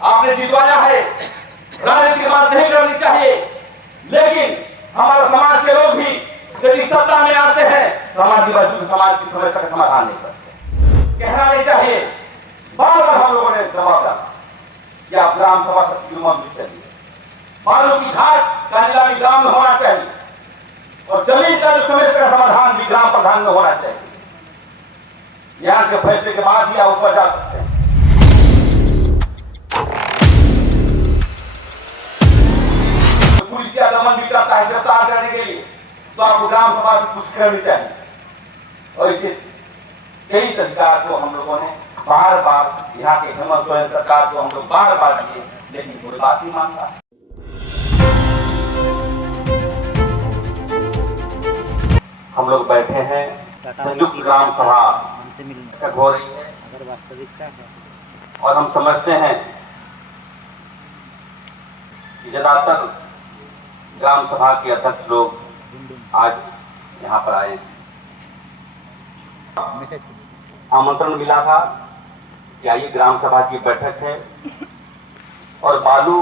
आपने जितवाया है, राजनीति की बात नहीं करनी चाहिए, लेकिन हमारे समाज के लोग भी यदि सत्ता में आते हैं तो हमारी समाज की समस्या का समाधान नहीं करते। कहना नहीं चाहिए, बार बार हम लोगों ने जवाब डाला कि आप ग्राम सभा शक्ति चाहिए, बालू की घाट का निलामी ग्राम में होना चाहिए और जमीन का जो समस्या का समाधान भी ग्राम प्रधान में होना चाहिए। यहां के फैसले के बाद ही आप ऊपर जा सकते हैं। तो पुलिस का दमन भी करता है गिरफ्तार करने के लिए, तो आपको ग्राम सभा की कुछ करनी चाहिए। और इसके कई अधिकार को हम लोगों ने बार बार यहाँ के हेमंत सोरेन सरकार को हम लोग बार बार दिए, लेकिन कोई बात नहीं मानता। हम लोग बैठे हैं, संयुक्त ग्राम सभा हो रही है अगर वास्तविकता है और हम समझते हैं कि ज्यादातर ग्राम सभा के अध्यक्ष लोग आज यहाँ पर आए। आमंत्रण मिला था कि आइए ग्राम सभा की बैठक है और बालू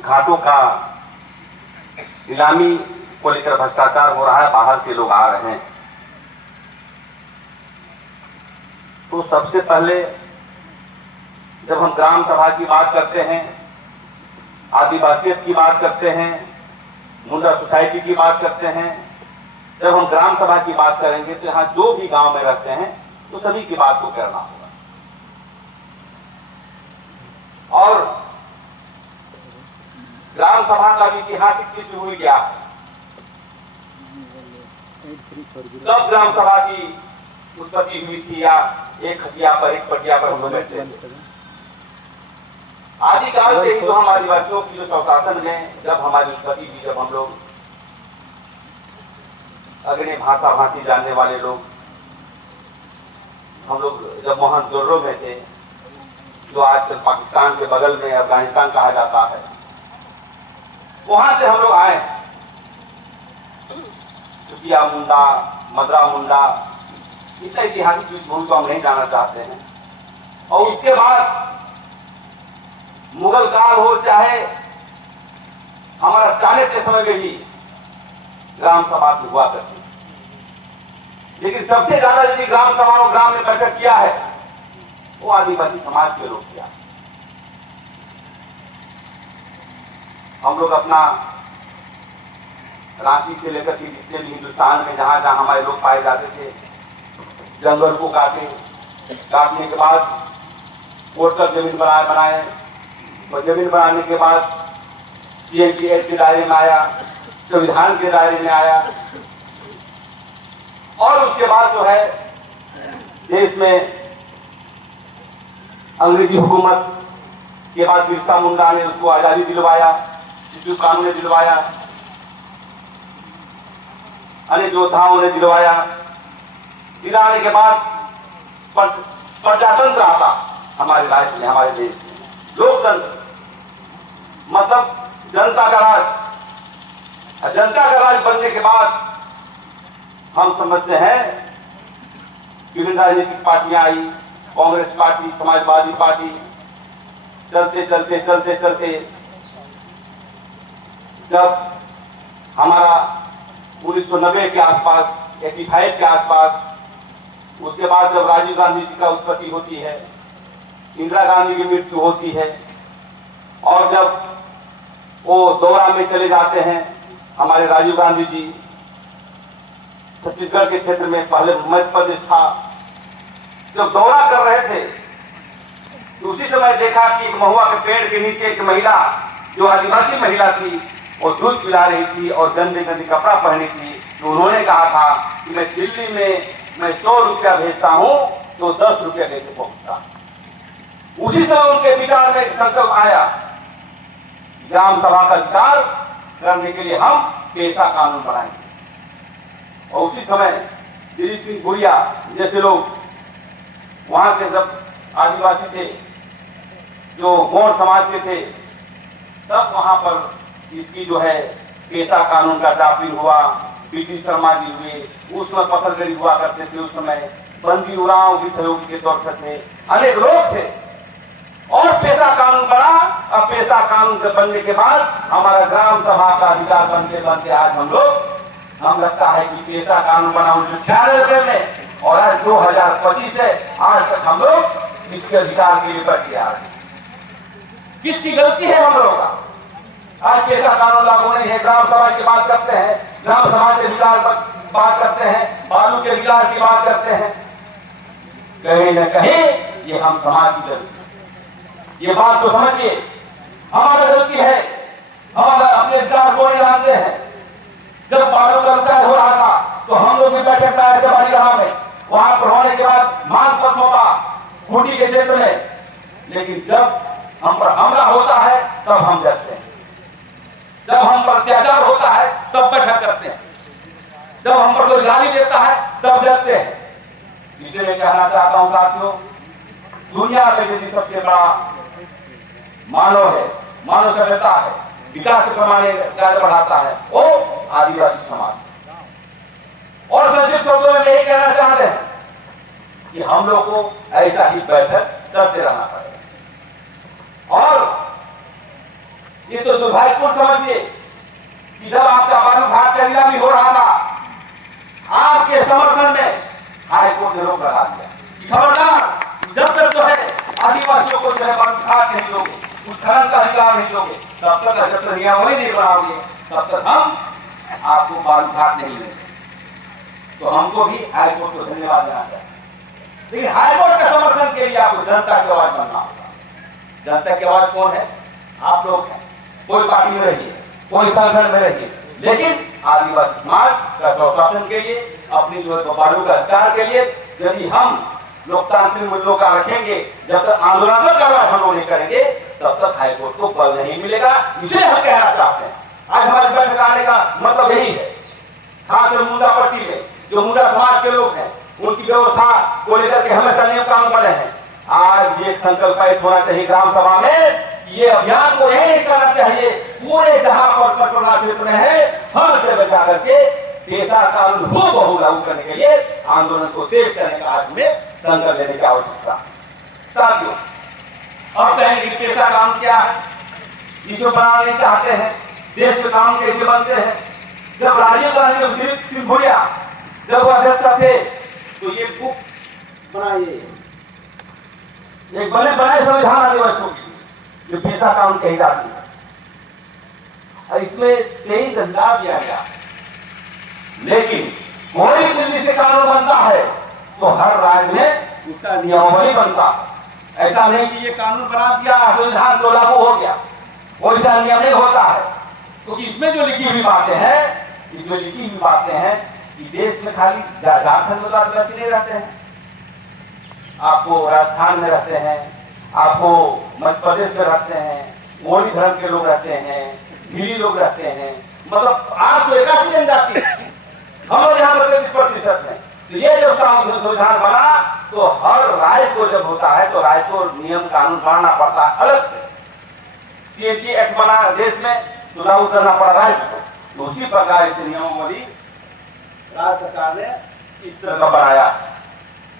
घाटों का नीलामी को लेकर भ्रष्टाचार हो रहा है, बाहर से लोग आ रहे हैं। तो सबसे पहले जब हम ग्राम सभा की बात करते हैं, आदिवासियत की बात करते हैं, मुंडा सोसाइटी की बात करते हैं, जब हम ग्राम सभा की बात करेंगे तो यहाँ जो भी गांव में रहते हैं तो सभी की बात को करना होगा। और ग्राम सभा का भी ऐतिहासिक चित्र हुई क्या है, कब ग्राम सभा की उत्पत्ति हुई थी या एक खटिया पर एक पटिया पर हम लोग बैठते थे। आदिकाल से ही जो हम आदिवासियों की जो स्वशासन है, जब हमारी उत्पत्ति हुई, जब हम लोग अग्नि भाषा भाषी जानने वाले लोग, हम लोग जब मोहनजोदड़ो में थे, जो आजकल पाकिस्तान के बगल में अफगानिस्तान कहा जाता है, वहां से हम लोग आए। चुटिया मुंडा, मदरा मुंडा, इतना ऐतिहासिक भूमि को हम नहीं जाना चाहते हैं। और उसके बाद मुगल काल हो चाहे हमारा चाणक्य समय में भी ग्राम सभा हुआ करती, लेकिन सबसे ज्यादा यदि ग्राम सभा और ग्राम में बैठक किया है वो आदिवासी समाज के लोग किया। हम लोग अपना रांची से लेकर के जितने भी हिंदुस्तान में जहां जहां हमारे लोग पाए जाते थे, जंगल को काटने के बाद कोर्टल जमीन बनाए और जमीन बनाने के बाद CNT एक्ट के दायरे में आया, संविधान के दायरे में आया। और उसके बाद जो है देश में अंग्रेजी हुकूमत के बाद बिरसा मुंडा ने उसको आजादी दिलवाया, शिशु कानून ने दिलवाया, अनेक योद्धाओं ने दिलवाया। दिलाने के बाद प्रजातंत्र आता हमारे राज्य में, हमारे देश में लोकतंत्र, मतलब जनता का राज। जनता का राज बनने के बाद हम समझते हैं विभिन्न राजनीतिक पार्टियां आई, कांग्रेस पार्टी, समाजवादी पार्टी, चलते चलते जब हमारा 1990 के आसपास, 85 के आसपास, उसके बाद जब राजीव गांधी जी का उत्पत्ति होती है, इंदिरा गांधी की मृत्यु होती है, और जब वो दौरा में चले जाते हैं हमारे राजीव गांधी जी, छत्तीसगढ़ के क्षेत्र में पहले मध्य प्रदेश था, जब दौरा कर रहे थे तो उसी समय देखा कि एक महुआ के पेड़ के नीचे एक महिला, जो आदिवासी महिला थी, वो दूध पिला रही थी और गंदे कपड़ा पहनी थी। तो उन्होंने कहा था कि मैं दिल्ली में मैं 100 रुपया भेजता हूं तो 10 रुपया लेके पहुंचता। उसी समय उनके विचार में संकल्प आया, ग्राम सभा का विचार करने के लिए हम पेशा कानून बनाएंगे। और उसी समय दिलीप सिंह गुड़िया जैसे लोग वहां से जब आदिवासी थे, जो गौड़ समाज के थे, तब वहां पर इसकी जो है पेशा कानून का ड्राफ्टिंग हुआ। पीटी शर्मा जी हुए, उस समय पत्थरगढ़ी हुआ करते थे, उस समय बंदी उरांव भी सहयोगी के तौर पर थे, अनेक लोग थे और पेशा कानून बना पेशा कानून के बनने के बाद हमारा ग्राम सभा का अधिकार बनते बनते आज हम लगता है कि पेशा कानून बना 1996 में और आज 2025 से आज तक हम लोग इसके अधिकार के लिए बैठे आ रहे हैं। किसकी गलती है हम लोगों का? आज पेशा कानून लागू नहीं है, ग्राम सभा की बात करते हैं, ग्राम सभा के अधिकार पर बात करते हैं, बालू के अधिकार की बात करते हैं। कहीं न कहीं ये हम समाज की गलती है। ये बात तो समझिए, हमारी गलती है, हम अपने अधिकार को नहीं जानते हैं। जब बालू का विकास हो रहा था तो हम लोग भी बैठे थे जवानी रहा में, वहां पर होने के बाद मांग पत्र होता खूंटी के क्षेत्र में, लेकिन जब हम पर हमला होता है तब हम डरते हैं, जब हम पर अत्याचार होता है तब बैठक करते हैं, जब हम पर कोई गाली देता है तब डरते हैं। इसलिए मैं कहना चाहता हूं साथियों, दुनिया में यदि सबसे बड़ा मानव है, मानव सभ्यता है, विकास कमाने कार्य बढ़ाता है, वो आदिवासी समाज। और संक्षिप्त शब्दों में यही कहना चाहते हैं कि हम लोग को ऐसा ही बैठक करते रहना पड़ेगा। और ये तो दुर्भाग्यपूर्ण समझिए कि जब आपका बालू घाट का नीलामी हो रहा था, आपके समर्थन में हाईकोर्ट ने रोक लगा दिया कि खबरदार, जब तक जो है आदिवासियों को जो है बालू घाट नहीं दोगे, उस खनन का अधिकार नहीं दोगे, तब तक जब तक नियमावली नहीं बनाओगे तब तक हम आपको बालू घाट नहीं देंगे। तो हमको भी हाईकोर्ट को धन्यवाद देना चाहिए, लेकिन हाईकोर्ट के समर्थन के लिए आपको जनता की आवाज बनना होगा। जनता की आवाज कौन है? आप लोग हैं। कोई पार्टी में रहिए, कोई संगठन में रहिए, लेकिन आदिवासी समाज का स्वशासन के लिए, अपनी जो है बालू का अधिकार के लिए यदि हम लोकतांत्रिक मुद्दों का रखेंगे, जब तक आंदोलनात्मक कार्रवाई हम लोग नहीं करेंगे तब तक हाईकोर्ट को बल नहीं मिलेगा। इसलिए हम कहना चाहते हैं, आज हमारे बैठक आने का मतलब यही है। खासकर मुंडा पट्टी में जो मुंडा समाज के लोग हैं, उनकी व्यवस्था को लेकर के हमेशा नियम कानून बने हैं। आज ये संकल्पित होना चाहिए ग्राम सभा में, ये अभियान को यही करना चाहिए, पूरे जहां पर कटोरा क्षेत्र में है हर से बचा करके पेशा कानून बहु लागू करने के लिए आंदोलन को तेज करने का आज में संकल्प लेने की आवश्यकता। साथियों, अब कहेंगे पेशा कानून क्या है, इसको बनाना चाहते हैं, देश के कानून कैसे बनते हैं। जब राजीव गांधी सिंधिया जब वो अध्यक्ष थे तो ये बुक बनाइए, एक बनाए संविधान आदिवासियों की जो पेशा कानून कही जाती है, और इसमें 23 अंदाज दिया गया। लेकिन कोई दिल्ली से कानून बनता है तो हर राज्य में उसका नियमावली बनता है। ऐसा नहीं कि ये कानून बना दिया संविधान तो लागू हो गया, वैसा नियम नहीं होता है। क्योंकि इसमें जो लिखी हुई बातें हैं, इसमें लिखी हुई बातें हैं कि देश में खाली झारखंड में आदिवासी नहीं रहते हैं, आपको राजस्थान में रहते हैं, आपको मध्य प्रदेश में रहते हैं, मोदी धर्म के लोग रहते हैं, भिली लोग रहते हैं, मतलब 881 जनजाति हम लोग यहाँ पर 33% हैं। तो ये जब संविधान बना तो हर राज्य को जब होता है तो राज्य को नियम कानून बनाना पड़ता है अलग से। सीएजी एक्ट बना देश में तो लागू करना पड़ा राज्य को, तो उसी प्रकार से नियमावली राज्य सरकार ने इस तरह का बनाया।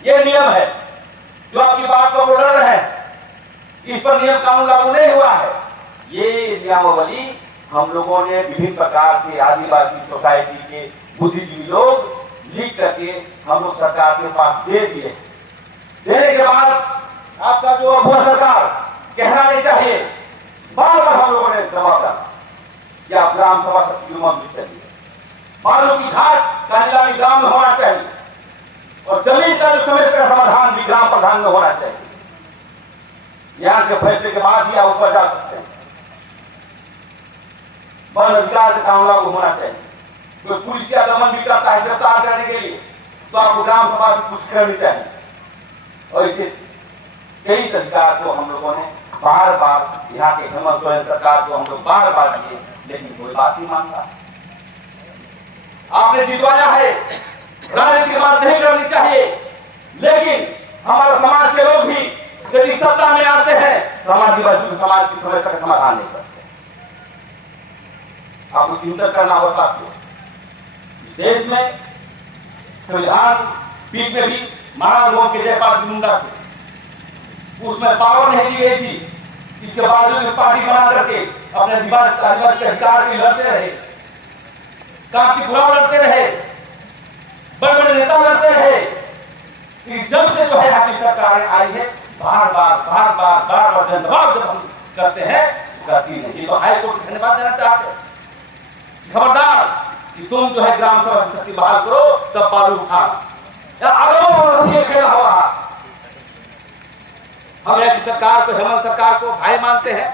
ये नियम है जो आपकी बात को बोल रहे हैं, इस पर नियम कानून लागू नहीं हुआ है। ये नियमावली हम लोगों ने विभिन्न प्रकार के आदिवासी सोसाइटी के बुद्धिजीवी लोग लिख करके हम लोग सरकार के पास दे दिए। देने के बाद आपका जो अगुआ सरकार कहना नहीं चाहिए, बार बार हम लोगों ने जवाब डाला कि आप ग्राम सभा शक्ति चाहिए, बालू की घाट का नीलामी ग्राम में होना चाहिए, और जमीन का जो समस्या का समाधान भी ग्राम प्रधान में होना चाहिए। यहां के फैसले के बाद ही आप ऊपर जा सकते हैं। वन अधिकार का काम लागू होना चाहिए। कोई पुलिस का दमन भी करता है गिरफ्तार करने के लिए तो आपको ग्राम सभा की कुछ करनी चाहिए। और इसे कई अधिकार को हम लोगों ने बार बार यहाँ के हेमंत सोरेन सरकार को हम लोग बार बार दिए, लेकिन कोई बात नहीं मानता। आपने जितवाया है, राजनीति की बात नहीं करनी चाहिए, लेकिन हमारे समाज के लोग भी यदि सत्ता में आते हैं तो हमारी समाज की समस्या का समाधान नहीं करते। आपको चिंतन करना होगा साथियों, देश में संविधान पीठ में भी महाराज के जयपाल मुंडा थे, उसमें पावर नहीं दी गई थी इसके बावजूद भी पार्टी बना करके अपने आदिवासी के अधिकार के लिए लड़ते रहे, काफी खुलाव लड़ते रहे, बड़े बड़े नेता लड़ते रहे। कि जब से जो है आपकी सरकार आई है, बार बार जनजवाब जब हम करते हैं करती नहीं। तो हाईकोर्ट को धन्यवाद देना चाहते हैं। खबरदार कि तुम जो है ग्राम सभा की शक्ति बहाल करो, तब बालू उठा ये खेल हो रहा। हम एक सरकार को, हेमंत सरकार को भाई मानते हैं।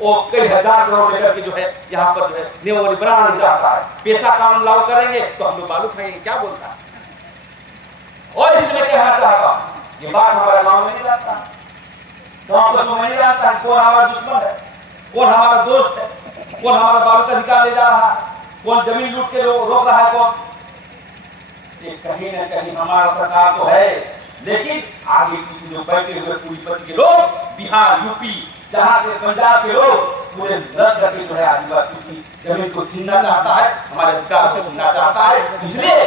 वो कई हजार करोड़ लेकर के जो है यहाँ पर जो है नियमावली बनाना नहीं चाहता है। पैसा कानून लागू करेंगे तो हम लोग बालू खाएंगे, क्या बोलता है। और इसलिए मैं कहना चाहता हूँ, ये बात हमारे गांव में नहीं जाता, गांव को नहीं जानता है कौन हमारा दुश्मन है, कौन हमारा दोस्त है, कौन हमारा बालू का अधिकार ले जा रहा है, कौन जमीन लूट के रोक रहा है, कौन। ये कहीं न कहीं हमारा सरकार तो है, लेकिन आगे पीछे जो बैठे हुए पूरी के लोग, बिहार, यूपी, जहां से पंजाब के लोग पूरे लग करके जो है आदिवासी की जमीन को छीनना चाहता है, हमारे अधिकार को छीनना चाहता है। इसलिए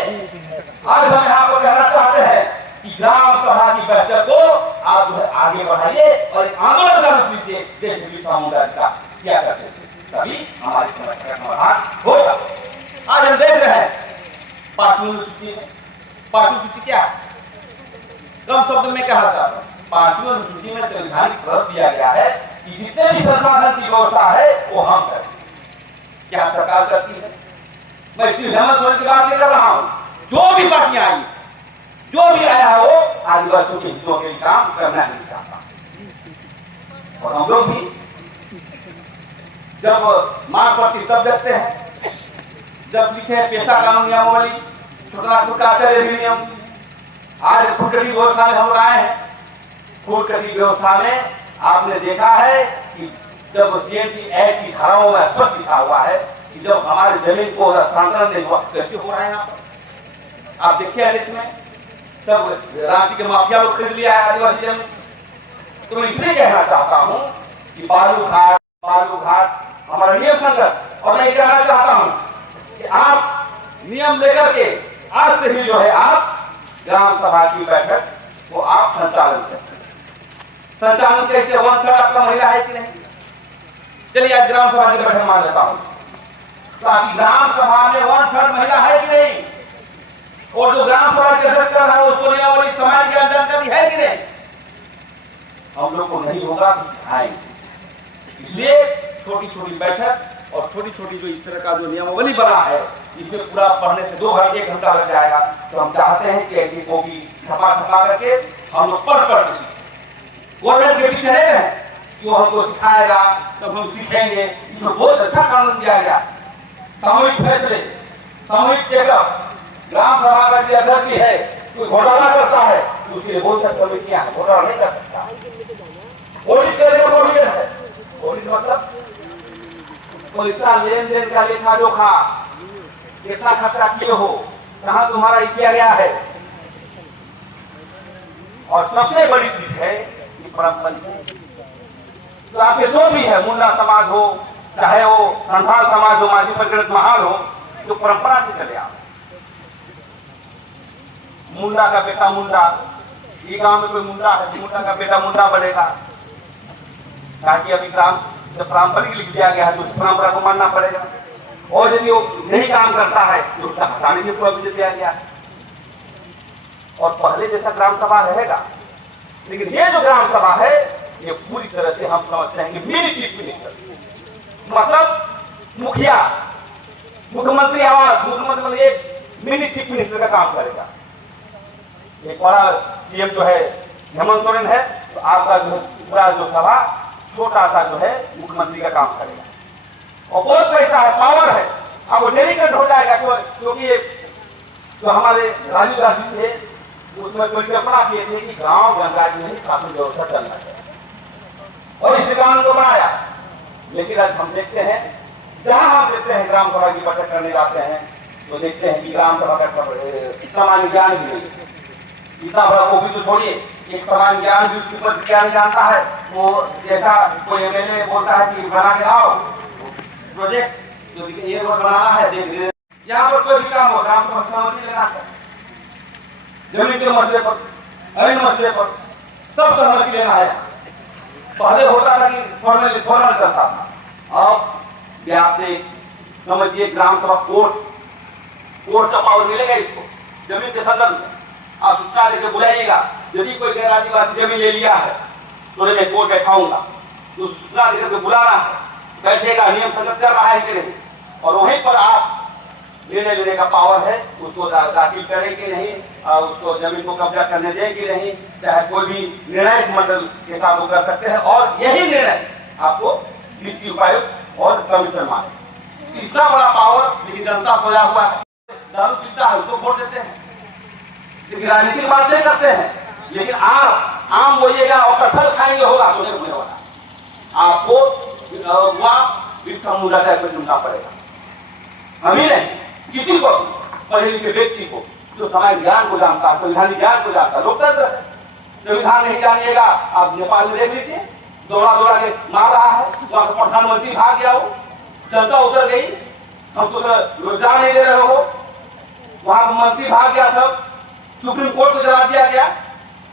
आज हम यहाँ पर कहना चाहते हैं कि ग्राम सभा की बैठक को आप जो है आगे बढ़ाइए और एक आंदोलन का रूप लीजिए, जैसे बिरसा मुंडा का किया करते थे, तभी हमारी समस्या का समाधान होगा। आज हम देख रहे हैं पार्टी सूची क्या है, कम शब्द में कहा जाता है, पार्टियों सूची में संवैधानिक प्रावधान दिया गया है कि जितने भी संसाधन की व्यवस्था है वो हम करें। क्या सरकार करती है? मैं सिर्फ हेमंत सोरेन की बात नहीं कर रहा हूं, जो भी पार्टियां आई, जो भी आया है वो आदिवासियों के हितों के लिए काम करना नहीं चाहता। और हम लोग भी जब मांग पड़ती तब देखते हैं, जब लिखे पेशा कानून नियमावली, छोटा आचार्य नियम, आज खुदकटी व्यवस्था में हम आए हैं। खुदकटी व्यवस्था में आपने देखा है कि जब सीएमटी एक्ट की धाराओं में स्पष्ट लिखा हुआ है कि जब हमारे जमीन को हस्तांतरण कैसे हो रहा है, यहाँ पर आप देखिए इसमें सब रांची के माफिया लोग खरीद लिया है आदिवासी जमीन। तो मैं इसलिए कहना चाहता हूँ कि बालू घाट हमारा नियम संगत, और मैं कहना चाहता हूँ कि आप नियम लेकर के आज से ही जो है आप ग्राम सभा की बैठक को आप संचालन करें। संचालन कैसे? 1/3 आपका महिला है कि नहीं? चलिए आज ग्राम सभा की बैठक मान लेता हूं, तो आपकी ग्राम सभा में 1/3 महिला है कि नहीं? और जो ग्राम सभा के अध्यक्ष कर रहा है उसको नियमावली समाज की जानकारी है कि नहीं? हम लोग को नहीं होगा तो सिखाएंगे। इसलिए छोटी छोटी बैठक और छोटी छोटी जो इस तरह का जो नियमावली बना है, इसमें पूरा पढ़ने से 1 घंटा लग जाएगा। तो हम चाहते हैं कि ऐसी कॉपी छपा करके हम लोग पढ़ गवर्नमेंट के पीछे नहीं रहे कि वो हमको सिखाएगा तब हम सीखेंगे। इसमें बहुत अच्छा कानून दिया गया, सामूहिक फैसले, सामूहिक चेकअप। ग्राम सभा का जो अध्यक्ष भी है, कोई घोटाला करता है तो उसके लिए बहुत सारी कमेटियां हैं, घोटाला नहीं कर सकता। ऑडिट करने का प्रोविजन है। ऑडिट मतलब पैसा लेन देन का लेखा जोखा, कितना खर्चा किए हो, कहाँ तुम्हारा किया गया है। और सबसे बड़ी चीज है कि परंपरा, तो आपके जो भी है, मुंडा समाज हो, चाहे वो संथाल समाज हो, माझी परिगणित महाल हो, जो परंपरा से चले आप। मुंडा का बेटा मुंडा, ये गांव में कोई मुंडा है, मुंडा का बेटा मुंडा बनेगा, ताकि अभी ग्राम जब पारंपरिक लिख दिया गया है तो उस परंपरा को मानना पड़ेगा। और यदि वो नहीं काम करता है तो उसका हटाने में प्रोविजन दिया गया है। और पहले जैसा ग्राम सभा रहेगा, लेकिन ये जो ग्राम सभा है ये पूरी तरह से हम समझते हैं कि मिनी चीफ मिनिस्टर, मतलब मुखिया, मुख्यमंत्री आवास, मुख्यमंत्री एक मिनी चीफ मिनिस्टर का काम करेगा। एक बड़ा सीएम जो है हेमंत सोरेन है, तो आपका जो पूरा जो सभा छोटा सा जो है मुख्यमंत्री का काम करेगा। और बहुत पैसा है, पावर है, अब वो डेलीकेट हो जाएगा। क्योंकि जो हमारे राजीव गांधी थे उसमें परिकल्पना किए थे कि गांव गंगा जी में शासन व्यवस्था चलना चाहिए, और इस कानून को बनाया। लेकिन आज हम देखते हैं, जहां हम देखते हैं ग्राम सभा की बैठक करने जाते हैं तो देखते हैं कि ग्राम सभा का सामान्य ज्ञान भी नहीं, इतना बड़ा कॉपी तो छोड़िए, एक सामान्य ज्ञान भी उसके ऊपर क्या नहीं जानता है। वो जैसा कोई एमएलए बोलता है कि बना के लाओ प्रोजेक्ट, जो ये रोड बनाना है, देख यहाँ पर कोई भी काम हो, ग्राम सभा सहमति लेना है, जमीन के मसले पर, अमीन मसले पर सब सहमति लेना है। पहले होता था कि फॉर्मल करता था। अब आप समझिए ग्राम सभा कोर्ट का पावर मिलेगा इसको जमीन के सदन में। आप सूचना देकर बुलाइएगा, यदि कोई गैर आदिवासी जमीन ले लिया है तो मैं कोर्ट बैठाऊंगा, तो सूचना देकर के बुलाना है, बैठेगा, नियम संगत कर रहा है कि नहीं, और वहीं पर आप निर्णय लेने का पावर है, उसको दाखिल करें कि नहीं, उसको जमीन को कब्जा करने दें कि नहीं, चाहे कोई भी निर्णायक मंडल के साथ वो कर सकते हैं। और यही निर्णय आपको डिस्ट्रिक्ट उपायुक्त और कमिश्नर माने। इतना बड़ा पावर यदि जनता खोया हुआ है, दारू पीता है उसको वोट देते हैं, लेकिन राजनीतिक बात नहीं करते हैं। लेकिन आप आम बोलिएगा और कटहल खाएंगे होगा तो नहीं होगा, आपको बिरसा मुंडा टाइप को चुनना पड़ेगा। हम ही नहीं, किसी को पढ़े लिखे व्यक्ति को जो समाज ज्ञान को जानता है, संविधानिक ज्ञान को जानता है। लोकतंत्र है, संविधान नहीं जानिएगा आप नेपाल में देख लीजिए, दौड़ा के मार रहा है, वहां प्रधानमंत्री भाग गया, वो जनता उतर गई, हम तो रोजगार नहीं दे रहे हो, वहां मंत्री भाग गया, सब सुप्रीम कोर्ट को जला दिया गया।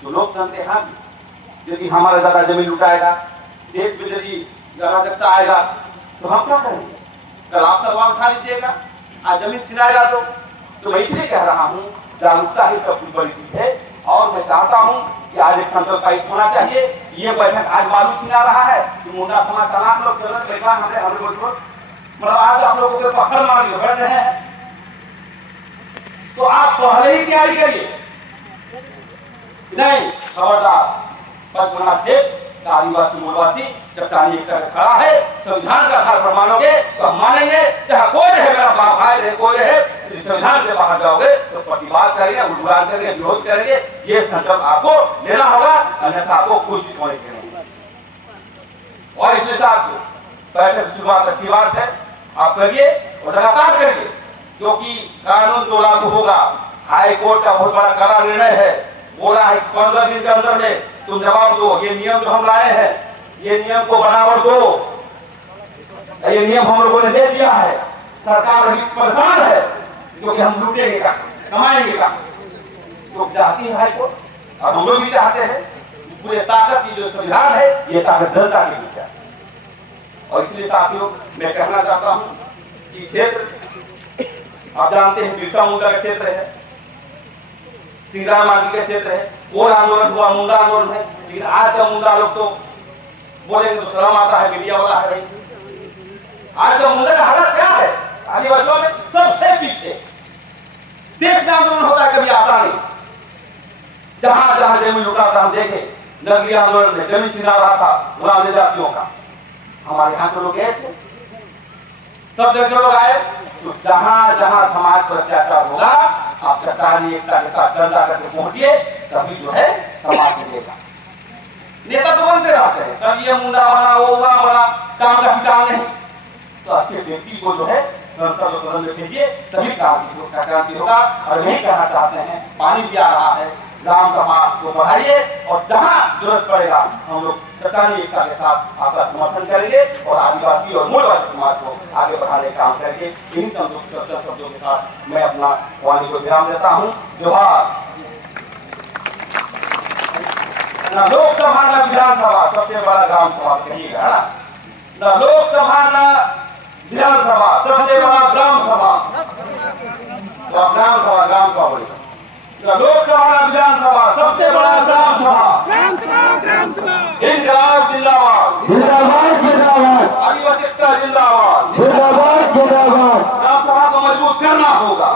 तो लोकतंत्र यहाँ भी यदि हमारा ज्यादा जमीन लुटाएगा, देश में यदि अराजकता आएगा तो हम क्या करेंगे? कल आप सवाल उठा लीजिएगा, आज जमीन छिनाएगा तो मैं इसलिए कह रहा हूँ जागरूकता ही सब कुछ बड़ी चीज है। और मैं चाहता हूँ कि आज एक संकल्प होना चाहिए। ये बैठक आज बालू छिना रहा है कि मुंडा समाज तलाक लोग चल बैठा हमें मतलब आज आप लोगों के पकड़ मार के बैठ रहे हैं, तो आप पहले ही तैयारी करिए। नहीं खबरदार, पचमढ़ा क्षेत्र आदिवासी मूलवासी चट्टानी एकता में खड़ा है, संविधान का आधार पर मानोगे तो हम मानेंगे, चाहे कोई रहे, मेरा बाप भाई रहे, कोई रहे, संविधान से बाहर जाओगे तो प्रतिवाद करेंगे, उद्घाटन करेंगे, विरोध करेंगे। ये संकल्प आपको लेना होगा, अन्यथा आपको कुछ होने के नहीं। और इसलिए साथियों, बैठक की शुरुआत अच्छी बात है, आप करिए और लगातार करिए, क्योंकि कानून तो लागू होगा। हाई कोर्ट का बहुत बड़ा कड़ा निर्णय है, बोला है 15 दिन के अंदर में तुम जवाब दो। ये नियम जो हम लाए हैं, ये नियम को बनावट दो, ये नियम हम लोगों ने दे दिया है। सरकार अभी परेशान है क्योंकि हम लूटेंगे का, कमाएंगे का, तो चाहती है हाईकोर्ट, और हम लोग भी चाहते हैं। पूरे ताकत की जो संविधान है, ये ताकत जनता की भी है। और इसलिए साथियों मैं कहना चाहता हूँ कि क्षेत्र आप जानते हैं बिरसा मुंडा का क्षेत्र है, श्री राम आदि का क्षेत्र है, वो आंदोलन हुआ, मुंडा आंदोलन है। लेकिन आज का मुंडा लोग तो बोलेंगे तो शर्म आता है, मीडिया वाला है। आज का मुंडा का हालत क्या है? आदिवासियों में सबसे पीछे, देश में आंदोलन होता है कभी आता नहीं। जहां जहां जमीन लुटा था, हम देखे नगरीय आंदोलन में जमीन छिना रहा था गुलाम जनजातियों का, हमारे यहाँ के लोग गए थे, सब जगह लोग आए। तो जहां जहां समाज पर अत्याचार होगा, आप चट्टानी एकता के साथ चर्चा करके पहुंचिए, तभी जो है समाज मिलेगा। नेता तो बनते रहते हैं, कभी ये मुंडा बना, वो बना, काम का ठिकाना नहीं। तो अच्छे व्यक्ति को जो है संसद और सदन में भेजिए, तभी काम की क्रांति होगा। और यही कहना चाहते हैं, पानी भी आ रहा है, ग्राम सभा को बढ़ाइए, और जहां जरूरत पड़ेगा हम लोग चट्टानी एकता के साथ आपका समर्थन करेंगे और आदिवासी और मूलवासी समाज को आगे बढ़ाने का काम करेंगे। इन शब्दों के साथ मैं अपना वाणी को विराम देता हूँ। जोहार। न लोकसभा न विधानसभा, सबसे बड़ा ग्राम सभा कहिएगा, है ना? न लोकसभा न विधानसभा, सबसे बड़ा ग्राम सभा। तो ग्राम सभा बोलेगा, लोकसभा विधानसभा सबसे बड़ा ग्राम सभा। जिंदाबाद जिंदाबाद जिंदाबाद, आदिवासी एकता जिंदाबाद जिंदाबाद। ग्राम सभा को मजबूत करना होगा।